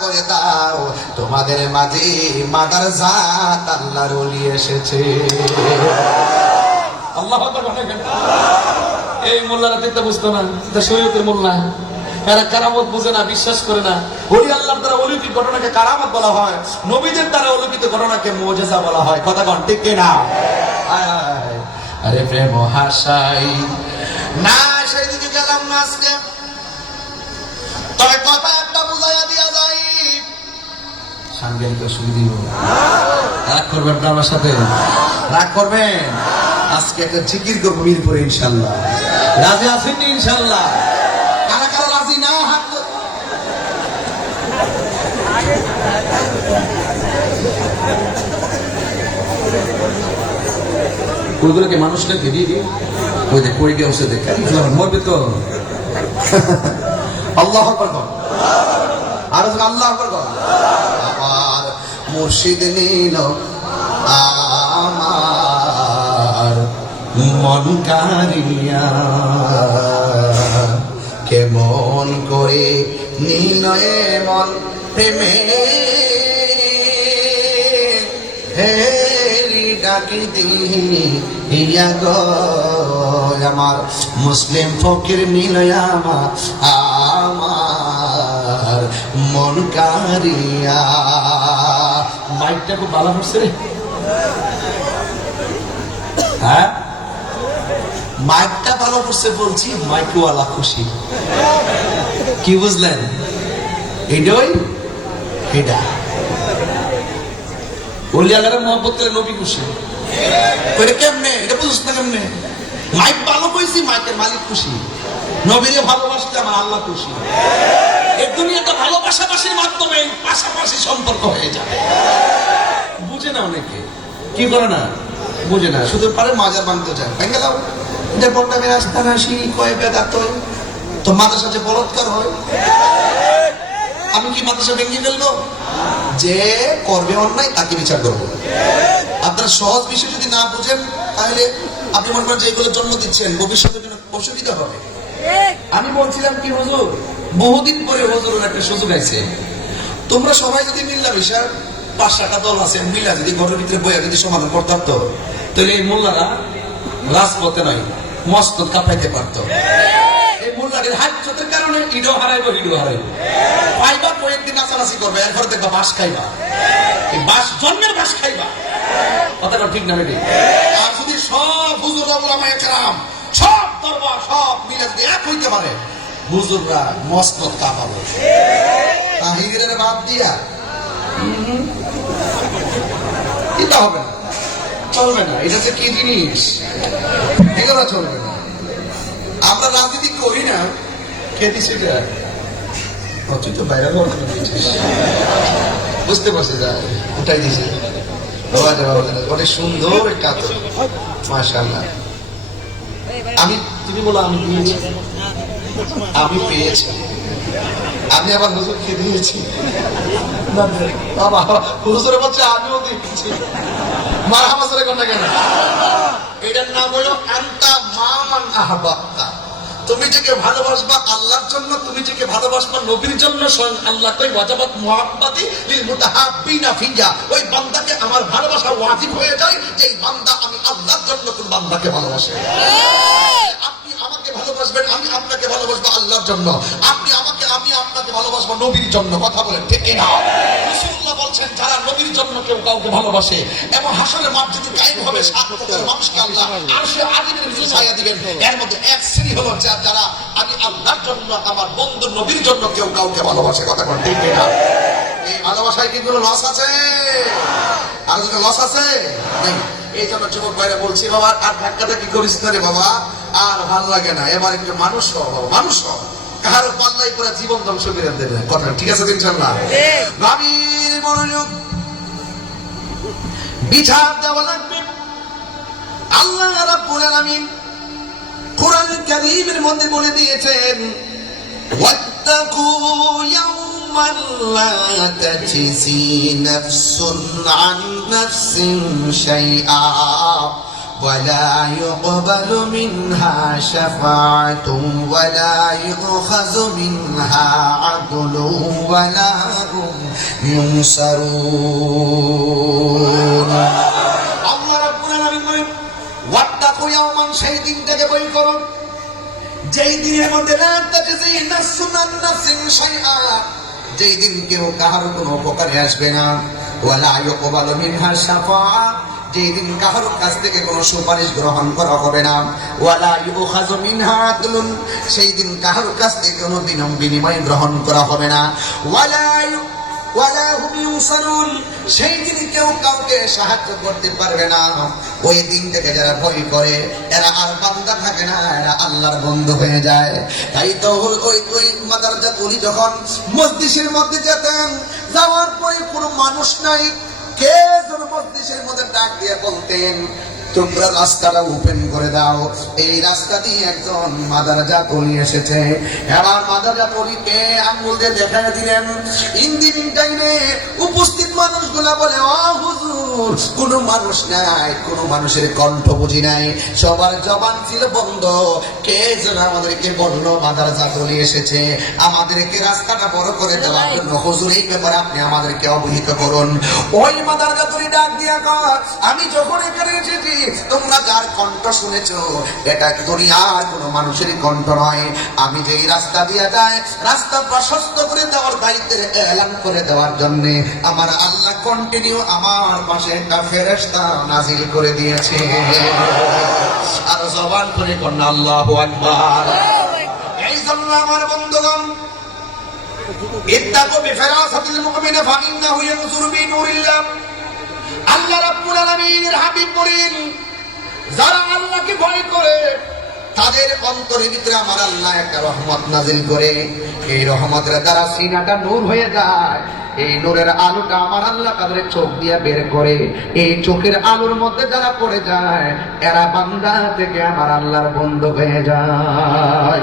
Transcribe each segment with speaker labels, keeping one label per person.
Speaker 1: করে দাও। তোমাদের মাঝে মাদার জাত আল্লাহর ওলি এসেছে?
Speaker 2: এই মোল্লারা দেখতে বুঝতো না, এটা শরীয়তের মোল্লা। এরা কারামত বুঝে না, বিশ্বাস করে না। ওই আল্লাহর দ্বারা অলৌকিক ঘটনাকে কারামত বলা হয়। নবীদের দ্বারা অলৌকিক ঘটনাকে মোজেজা বলা হয়। কথা কন, ঠিক আয়। আরে প্রেম হাসাই।
Speaker 1: না, সেই দিকে গেলাম না আজকে। তবে কথা একটা বুঝাইয়া দিয়া
Speaker 2: সাংবাদিক সুবিধি রাগ করবেন না আমার সাথে? রাগ করবেন? আজকে একটা জিকির করব মিরপুরে ইনশাল্লাহ। রাজি আছেন ইনশাল্লাহ? কারা কারা রাজি না হাত ওইগুলোকে মানুষটাকে দিয়ে দিই। ওই দেখ পড়ে গিয়ে ওসে দেখে। মরবে তো। আল্লাহ আকবার কর। আল্লাহ আকবার কর।
Speaker 1: আমার মুর্শিদ নীল আমার
Speaker 2: মন কারিয়া
Speaker 1: কেমন করে নিলয়ে মন প্রেমে হেলি গো আমার মুসলিম ফকির নিলয় আমার মন কারিয়া।
Speaker 2: মাইকটা খুব ভালো হচ্ছে রে। হ্যাঁ? মাইকটা ভালো করছে বলছি মাইকওয়ালা খুশি। কি বুঝলেন? এটাই এটা। ওলিয়ালারা মহব্বত করে নবী খুশি। এটা কেমনে? এটা বুঝছ না কেমনে? মাইক ভালো কইছি মাইকের মালিক খুশি। নবীরে ভালোবাসতে আমার আল্লাহ খুশি। ভালোবাসাবাসির মাধ্যমে পাশাপাশি সম্পর্ক হয়ে যাবে বুঝে না অনেকে। কি করে না? বুঝে না। শুধু পারে মাজার দাও যে কয়ে বেদাত তো যে বলৎকার হয়। আমি কি মাদ্রাসা ভেঙে ফেলব? যে করবে অন্যায়, তাকে বিচার করব। আপনার সহজ বিষয় যদি না বুঝেন, তাহলে আপনি মনে করেন যে এগুলো জন্ম দিচ্ছেন। ভবিষ্যতের জন্য অসুবিধা হবে। আমি বলছিলাম কি, হুজুর? বহুদিন পরে হুজুরের একটা সুযোগ আছে তোমরা সবাই যদি মিল্লা মিশা পাঁচ দল আছে, মিলা যদি ঘরের ভিতরে বইয়া যদি সমাধান করতাম তো তাহলে এই মোল্লারা রাজপথে নয় মস্ত কাঁপাইতে পারতো। এই মোল্লাদের কারণে ইডো হারাইবো ইডো হারাইবো। পাইবা, কয়েকদিন করবে দেখবা খাইবা। এই বাস জন্মের বাস খাইবা। কথাটা ঠিক না বেটি আর যদি সব হুজুর ওলামা একরাম সব দরবার, সব মিলে এক হইতে পারে হুজুররা মস্তত কাঁপাবো তাহিরের বাদ দিয়া এটা হবে না চলবে না এটা যে কি জিনিস? এগুলো চলবে না। আমরা রাজনীতি করি না খেতে সেটা তুই তো বাইরে। বুঝতে পারছি যা উঠাই রে বাবা রে, অনেক সুন্দর একটা আতর মাশাআল্লাহ। আমি তুমি বলো আমি দিয়েছি আমি পেয়েছি। আমি আবার হুজুরকে দিয়েছি? বাবা হুজুরে বলছে আমিও দিয়েছি। কেন? এটার নাম হলো আন্তা তুমি যাকে ভালোবাসবা আল্লাহর জন্য, তুমি ভালোবাসবা নবীর জন্য, স্বয়ং আল্লাহ ওয়াজাবাত মুহাব্বাতি লিল মুতাহাব্বিনা ফিয়া ওই বান্দাকে আমার ভালোবাসা ওয়াজিব হয়ে যায় যে বান্দা আমি আল্লাহর জন্য কোন বান্দাকে ভালোবাসে। ভালোবাসবেন, আমি আপনাকে ভালোবাসবো আল্লাহর জন্য। আপনি আমাকে, আমি আপনাকে ভালোবাসবো নবীর জন্য। কথা বলেন, ঠিক না বলছেন, যারা নবীর জন্য কেউ কাউকে ভালোবাসে, এবং হাসরের মাঠ যদি কায়েম হবে মানুষকে আল্লাহ ছায়া দিবেন। এর মধ্যে এক হলো যারা, আমি আল্লাহর জন্য, আমার বন্ধু নবীর জন্য কেউ কাউকে ভালোবাসে। কথা বলেন, ঠিক না এই ভালোবাসায় কি কোনো লস আছে? আর লস আছে? এই জন্য যুবক ভাইরা বলছি, বাবা, আর ধাক্কাটা কি করিস না রে বাবা। আর ভালো লাগে না। এবার একটু মানুষ হও মানুষ হওয়া। কাহার পাল্লাই পুরা জীবন ধ্বংস করে দেবে কথা ঠিক আছে ইনশাল্লাহ গভীর মনোযোগ। বিচার দেওয়া লাগবে। আল্লাহ কোরআন মধ্যে বলে দিয়েছেন, ওয়াত্তাকু লা তাজজি নাফসুন আন নাফসিন শাইআ।
Speaker 1: ولا يقبل منها شفاعة ولا يؤخذ منها عدل ولا هم ينصرون আল্লাহ রাব্বুল আলামিন বলেন ওয়াত্তাকু ইয়াওমান সেই দিনটাকে বই করো যেই দিনের মধ্যে লা তাজজি নাফসুন আন নাফসিন শাইআ যেই দিন কেউ কাহার কোনো উপকারে আসবে না ওয়ালা ইউকবালু মিনহা শাফাআ যেই দিন কাহার কাছ থেকে কোনো সুপারিশ গ্রহণ করা হবে না। ওয়ালা ইউখাযু মিনহা আদলুন সেই দিন কাহার কাছ থেকে কোনো বিনম বিনিময় গ্রহণ করা হবে না। ওয়ালা ওয়ালা হুম ইউসারুন সেই দিন কেউ কাউকে সাহায্য করতে পারবে না। ওই দিন থেকে যারা ভয় করে, এরা আর বান্দা থাকে না, এরা আল্লাহর বন্ধু হয়ে যায়। তাই তো ওই- ওই মাদারজা কলি যখন মসজিদের মধ্যে যেতেন, যাওয়ার পরে কোনো মানুষ নাই। কে যেন মসজিদের মধ্যে ডাক দিয়ে বলতেন তোমরা রাস্তাটা ওপেন করে দাও। এই রাস্তা দিয়ে একজন মাদারাজা পলি এসেছে। এবার মাদারাজা পলিকে আঙ্গুল দিয়ে দেখায় দিলেন। ইঞ্জিনিয়ারিং টাইমে উপস্থিত মানুষগুলা বলে ও হুজুর, কোন মানুষ নাই, কোন মানুষের কণ্ঠ বুঝি নাই। সবার জবান ছিল বন্ধ। কে যেন আমাদেরকে বলল মাদারাজা পলি এসেছে। আমাদেরকে রাস্তাটা বড় করে দেওয়ার জন্য, হুজুর, এই ব্যাপারে আপনি আমাদেরকে অবহিত করুন। ওই মাদারাজা পলি ডাক দিয়া কর আমি যখন এখানে এসেছি তোমরা যার কণ্ঠ শুনেছো, এটা দুনিয়ার কোনো মানুষের কণ্ঠ নয়। আমি যেই রাস্তা দিয়ে যায় রাস্তা প্রশস্ত করে দেওয়ার দায়িত্বের এলান করে দেওয়ার জন্য আমার আল্লাহ কন্টিনিউ আমার পাশে একটা ফেরেশতা নাজিল করে দিয়েছে। আর জবান করে কন্যা আল্লাহু আকবার। এই জন্য আমার বন্ধুগণ ইত্তাকু বিফিরাসাতিল মুমিনি ফাইন্নাহু ইয়ানজুরু বিনুরিল্লাহ। আল্লাহ রাব্বুল আলামিনের হাবিব বলেন, যারা আল্লাহকে ভয় করে, তাদের অন্তরের ভিতরে আমার আল্লাহ একটা রহমত নাজিল করে। এই রহমতের দ্বারা সিনাটা নূর হয়ে যায়। এই নূরের আলোটা আমার আল্লাহ তাদের চোখ দিয়ে বের করে? এই চোখের আলোর মধ্যে যারা পড়ে যায়, এরা বান্দা থেকে আমার আল্লাহর বন্ধু হয়ে যায়।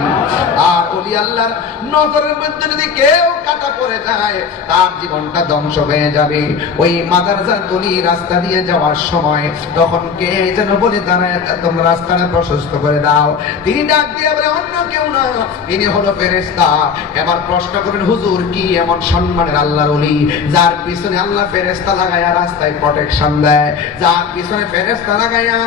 Speaker 1: আর ওলি আল্লাহর নজরের মধ্যে যদি কেউ কাটা পড়ে যায়, তার জীবনটা ধ্বংস হয়ে যাবে। ওই মাদারজার গলি রাস্তা দিয়ে যাওয়ার সময় তখন কে যেন বলে দাঁড়ায় তোমরা রাস্তাটা প্রশস্ত করে দাও। তিনি ডাক দিয়ে বলে, অন্য কেউ না। তিনি হলো ফেরেস্তা এবার প্রশ্ন করবেন হুজুর, কি এমন সম্মানের আল্লাহর অলি যার পিছনে আল্লাহ ফেরেস্তা লাগাইয়া রাস্তায় প্রোটেকশন দেয় যার পিছনে ফেরেস্তা লাগাইয়া